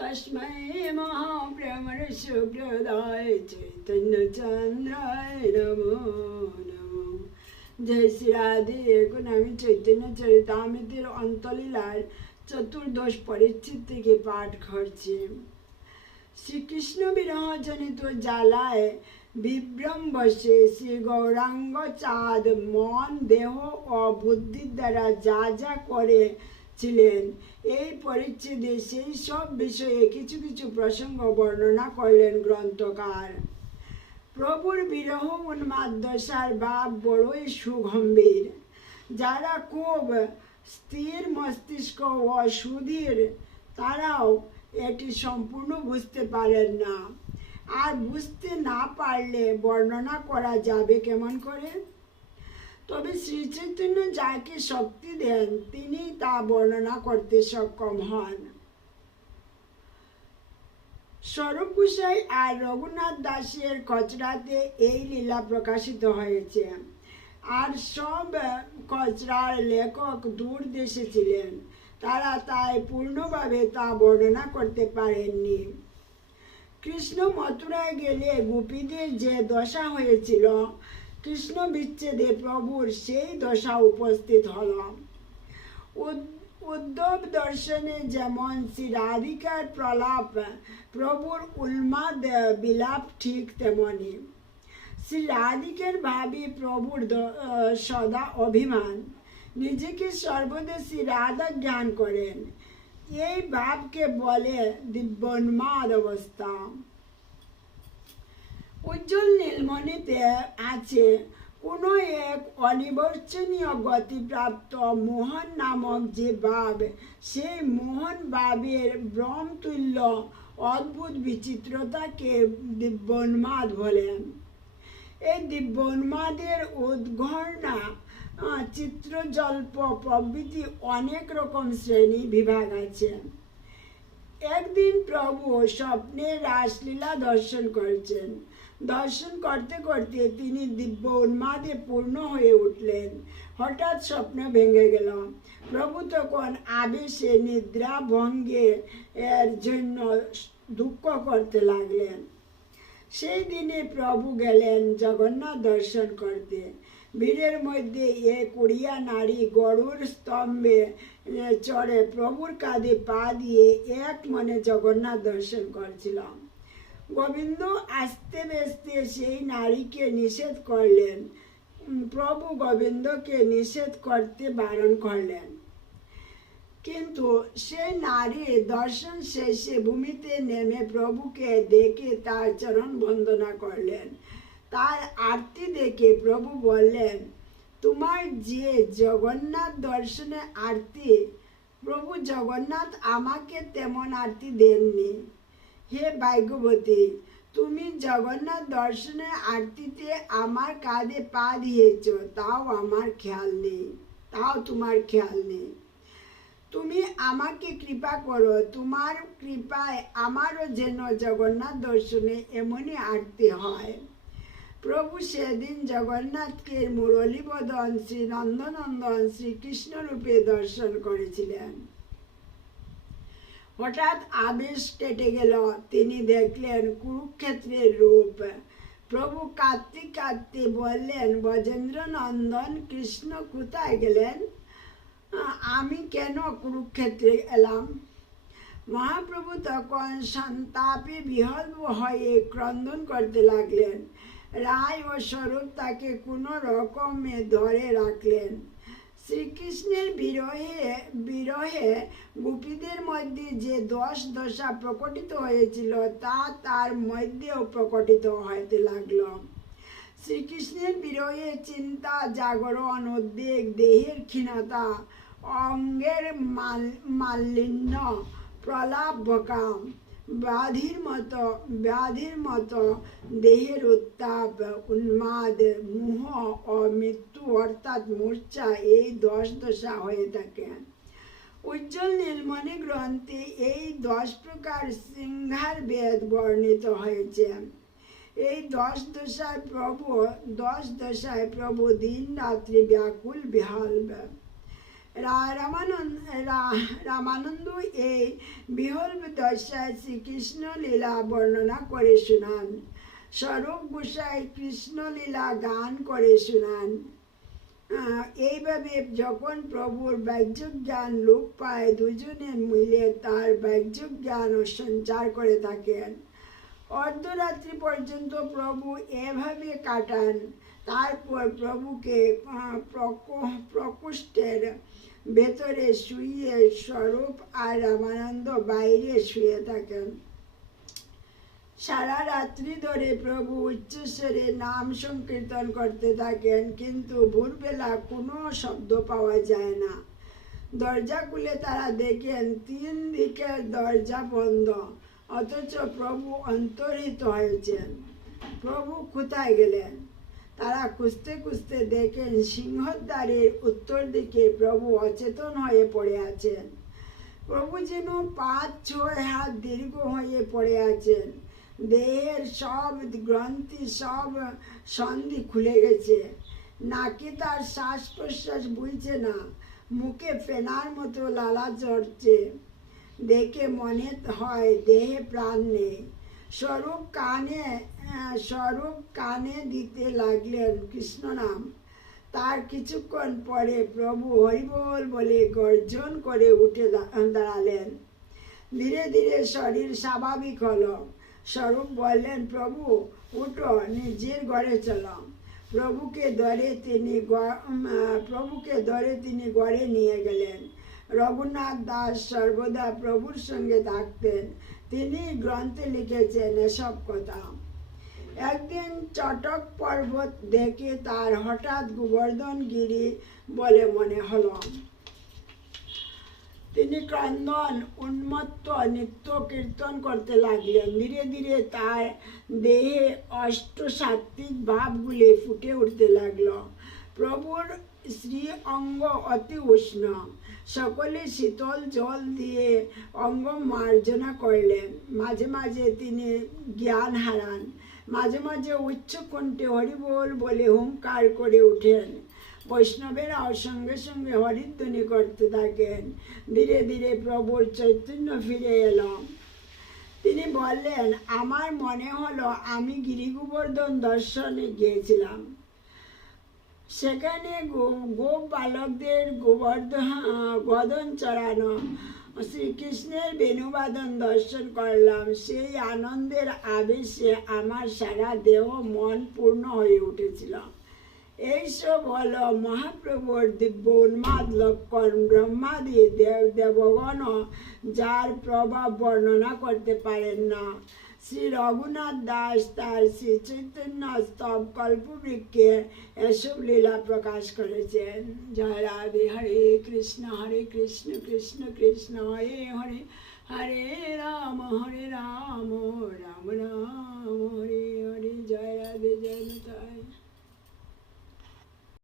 तस्मै महाप्रेमरसप्रदाय चैतन्यचन्द्राय नमो নমো জয় শ্রী রাধে এখন আমি চৈতন্য চরিতামিতের অন্তলীলার চতুর্দশ পরিচ্ছেদ থেকে পাঠ করছি শ্রীকৃষ্ণ বিরহ জনিত জ্বালায় বিভ্রম বসে শ্রী গৌরাঙ্গ চাঁদ মন দেহ ও বুদ্ধির দ্বারা যা যা করেছিলেন। এই পরিচ্ছেদে সেই সব বিষয়ে কিছু কিছু প্রসঙ্গ বর্ণনা করলেন গ্রন্থকার। প্রভুর বিরহ উন্মাদ দশার ভাব বড়ই সুগম্ভীর। যারা খুব স্থির মস্তিষ্ক ও সুধীর, তারাও এটি সম্পূর্ণ বুঝতে পারেন না। আর বুঝতে না পারলে বর্ণনা করা যাবে কেমন করে? তবে শ্রী চৈতন্য যাকে শক্তি দেন তিনি তা বর্ণনা করতে সক্ষম হন। স্বরূপ গোসাই আর রঘুনাথ দাসের কচরাতে এই লীলা প্রকাশিত হয়েছে। আর সব কচরার লেখক দূর দেশে ছিলেন। তারা তাই পূর্ণভাবে তা বর্ণনা করতে পারেননি। কৃষ্ণ মথুরায় গেলে গোপীদের যে দশা হয়েছিল কৃষ্ণ বিচ্ছেদে প্রভুর সেই দশা উপস্থিত হল উদ্ধব দর্শনে যেমন শ্রী রাধিকার প্রলাপ, প্রভুর উন্মাদ, বিলাপ ঠিক তেমনি। শ্রী রাধিকের ভাবি প্রভুর সদা অভিমান। নিজেকে সর্বদা শ্রী রাধা জ্ঞান করেন। এই ভাবকে বলে দিব্যন্মাদ অবস্থা। উজ্জ্বল নীলমণিতে আছে কোনো এক অনিবর্চনীয় গতিপ্রাপ্ত মোহন নামক যে বাব, সেই মোহন বাবের ব্রহ্মতুল্য অদ্ভুত বিচিত্রতাকে দিব্যোন্মাদ বলেন এই দিব্যোন্মাদের উদ্ঘটনা চিত্রজল্প প্রভৃতি অনেক রকম শ্রেণি বিভাগ আছে। একদিন প্রভু স্বপ্নে রাসলীলা দর্শন করছেন। দর্শন করতে করতে তিনি দিব্য উন্মাদে পূর্ণ হয়ে উঠলেন। হঠাৎ স্বপ্ন ভেঙে গেল। প্রভু তখন আবেশে, নিদ্রা ভঙ্গে এর জন্য দুঃখ করতে লাগলেন। সেই দিনে প্রভু গেলেন জগন্নাথ দর্শন করতে। ভিড়ের মধ্যে এ কুড়িয়া নারী গরুর স্তম্ভে চড়ে প্রভুর কাঁধে পা দিয়ে এক মনে জগন্নাথ দর্শন করছিলাম গোবিন্দ আস্তে বেসতে সেই নারীকে নিষেধ করলেন। প্রভু গোবিন্দকে নিষেধ করতে বারণ করলেন। কিন্তু সেই নারী দর্শন শেষে ভূমিতে নেমে প্রভুকে দেখে তার চরণ বন্দনা করলেন। তার আরতি দেখে প্রভু বললেন, তোমার যে জগন্নাথ দর্শনে আরতি, প্রভু জগন্নাথ আমাকে তেমন আরতি দেননি। হে ভাগ্যবতী, তুমি জগন্নাথ দর্শনে আরতিতে আমার কাঁধে পা দিয়েছ, তাও আমার খেয়াল নেই, তাও তোমার খেয়াল নেই। তুমি আমাকে কৃপা করো, তোমার কৃপায় আমারও যেন জগন্নাথ দর্শনে এমনই আরতি হয়। প্রভু সেদিন জগন্নাথকে মুরলীবদন শ্রী নন্দনন্দন শ্রীকৃষ্ণ রূপে দর্শন করেছিলেন। হঠাৎ আবেশ কেটে গেল। তিনি দেখলেন কুরুক্ষেত্রের রূপ। প্রভু কাঁদতে কাঁদতে বললেন বজেন্দ্র নন্দন কৃষ্ণ কোথায় গেলেন? আমি কেন কুরুক্ষেত্রে এলাম? মহাপ্রভু তখন সন্তাপে বিহল হয়ে ক্রন্দন করতে লাগলেন। রায় ও স্বরূপ তাকে কোনো রকমে ধরে রাখলেন। শ্রীকৃষ্ণের বিরহে বিরহে গোপীদের মধ্যে যে দশ দশা প্রকটিত হয়েছিল, তা তার মধ্যেও প্রকটিত হতে লাগল। শ্রীকৃষ্ণের বিরহে চিন্তা, জাগরণ, উদ্বেগ, দেহের ক্ষীণতা, অঙ্গের মাল, মালিন্য, প্রলাপ, বকাম ব্যাধির মতো ব্যাধির মতো দেহের উত্তাপ, উন্মাদ, মুহ ও মৃত্যু অর্থাৎ মূর্ছা এই দশ দশা হয়ে থাকে। উজ্জ্বল নীলমণি গ্রন্থে এই দশ প্রকার সিংহার বেদ বর্ণিত হয়েছে। এই দশ দশায় প্রভু, দশ দশায় প্রভু দিন রাত্রি ব্যাকুল বিহাল রামানন্দ রামানন্দ এই বিহল দশায় শ্রীকৃষ্ণ লীলা বর্ণনা করে শোনান। স্বরূপ গোসাই কৃষ্ণ লীলা গান করে শোনান। এইভাবে যখন প্রভুর বাহ্য জ্ঞান লোপ পায়, দুজনে মিলে তার বাহ্য জ্ঞান সঞ্চার করে থাকেন। অর্ধরাত্রি পর্যন্ত প্রভু এভাবে কাটান। তারপর প্রভুকে প্রকো- প্রকোষ্ঠের ভেতরে শুয়ে স্বরূপ আর রামানন্দ বাইরে শুয়ে থাকেন। সারা রাত্রি ধরে প্রভু উচ্চস্বরে নাম সংকীর্তন করতে থাকেন, কিন্তু ভোরবেলা কোনো শব্দ পাওয়া যায় না। দরজা খুলে তারা দেখেন তিন দিকের দরজা বন্ধ, অথচ প্রভু অন্তরিত হয়েছেন। প্রভু কোথায় গেলেন? তারা খুঁজতে খুঁজতে দেখেন সিংহদ্বারের উত্তর দিকে প্রভু অচেতন হয়ে পড়ে আছেন। প্রভু যেন পাঁচ ছয় হাত দীর্ঘ হয়ে পড়ে আছেন। দেহের সব গ্রন্থি, সব সন্ধি খুলে গেছে। নাকি তার শ্বাস প্রশ্বাস বুঝছে না। মুখে ফেনার মতো লালা চড়ছে দেখে মনে হয় দেহে প্রাণ নেই। স্বরূপ কানে স্বরূপ কানে দিতে লাগলেন কৃষ্ণ নাম। তার কিছুক্ষণ পরে প্রভু হরিবোল বলে গর্জন করে উঠে দাঁড়ালেন। ধীরে ধীরে শরীর স্বাভাবিক হলো। স্বরূপ বললেন, প্রভু, উঠো, নিজের ঘরে চলো। প্রভুকে ধরে তিনি প্রভুকে ধরে তিনি ঘরে নিয়ে গেলেন। রঘুনাথ দাস সর্বদা প্রভুর সঙ্গে থাকতেন। তিনি গ্রন্থে লিখেছেন এসব কথা। একদিন চটক পর্বত দেখে তার হঠাৎ গোবর্ধন গিরি বলে মনে হলো। তিনি ক্রন্দন, উন্মত্ত নিত্য কীর্তন করতে লাগলেন। ধীরে ধীরে তার দেহে অষ্টসাত্ত্বিক ভাবগুলি ফুটে উঠতে লাগল। প্রভুর শ্রী অঙ্গ অতি উষ্ণ। সকলে শীতল জল দিয়ে অঙ্গ মার্জনা করলেন। মাঝে মাঝে তিনি জ্ঞান হারান। মাঝে মাঝে উচ্চ কণ্ঠে হরিবোল বলে হুঙ্কার করে ওঠেন। বৈষ্ণবেরাও সঙ্গে সঙ্গে হরিধ্বনি করতে থাকেন। ধীরে ধীরে প্রভুর চৈতন্য ফিরে এলো। তিনি বললেন, আমার মনে হলো আমি গিরিগোবর্ধন দর্শনে গিয়েছিলাম। সেখানে গো- গোপ বালকদের গোবর্ধন গদন চড়ানো। শ্রীকৃষ্ণের বেণুবাদন দর্শন করলাম। সেই আনন্দের আবেশে আমার সারা দেহ মন পূর্ণ হয়ে উঠেছিল। এইসব হলো মহাপ্রভুর দিব্য উন্মাদ লক্ষণ, ব্রহ্মাদি দেব দেবগণ, যার প্রভাব বর্ণনা করতে পারেন না। শ্রী রঘুনাথ দাস তার শ্রী চৈতন্য স্তব কল্পবৃক্ষে এসব লীলা প্রকাশ করেছেন। জয় রাধে হরে কৃষ্ণ হরে কৃষ্ণ কৃষ্ণ কৃষ্ণ, হরে হরে হরে রাম হরে রাম রাম রাম, হরে হরে, জয় রাধে, জয়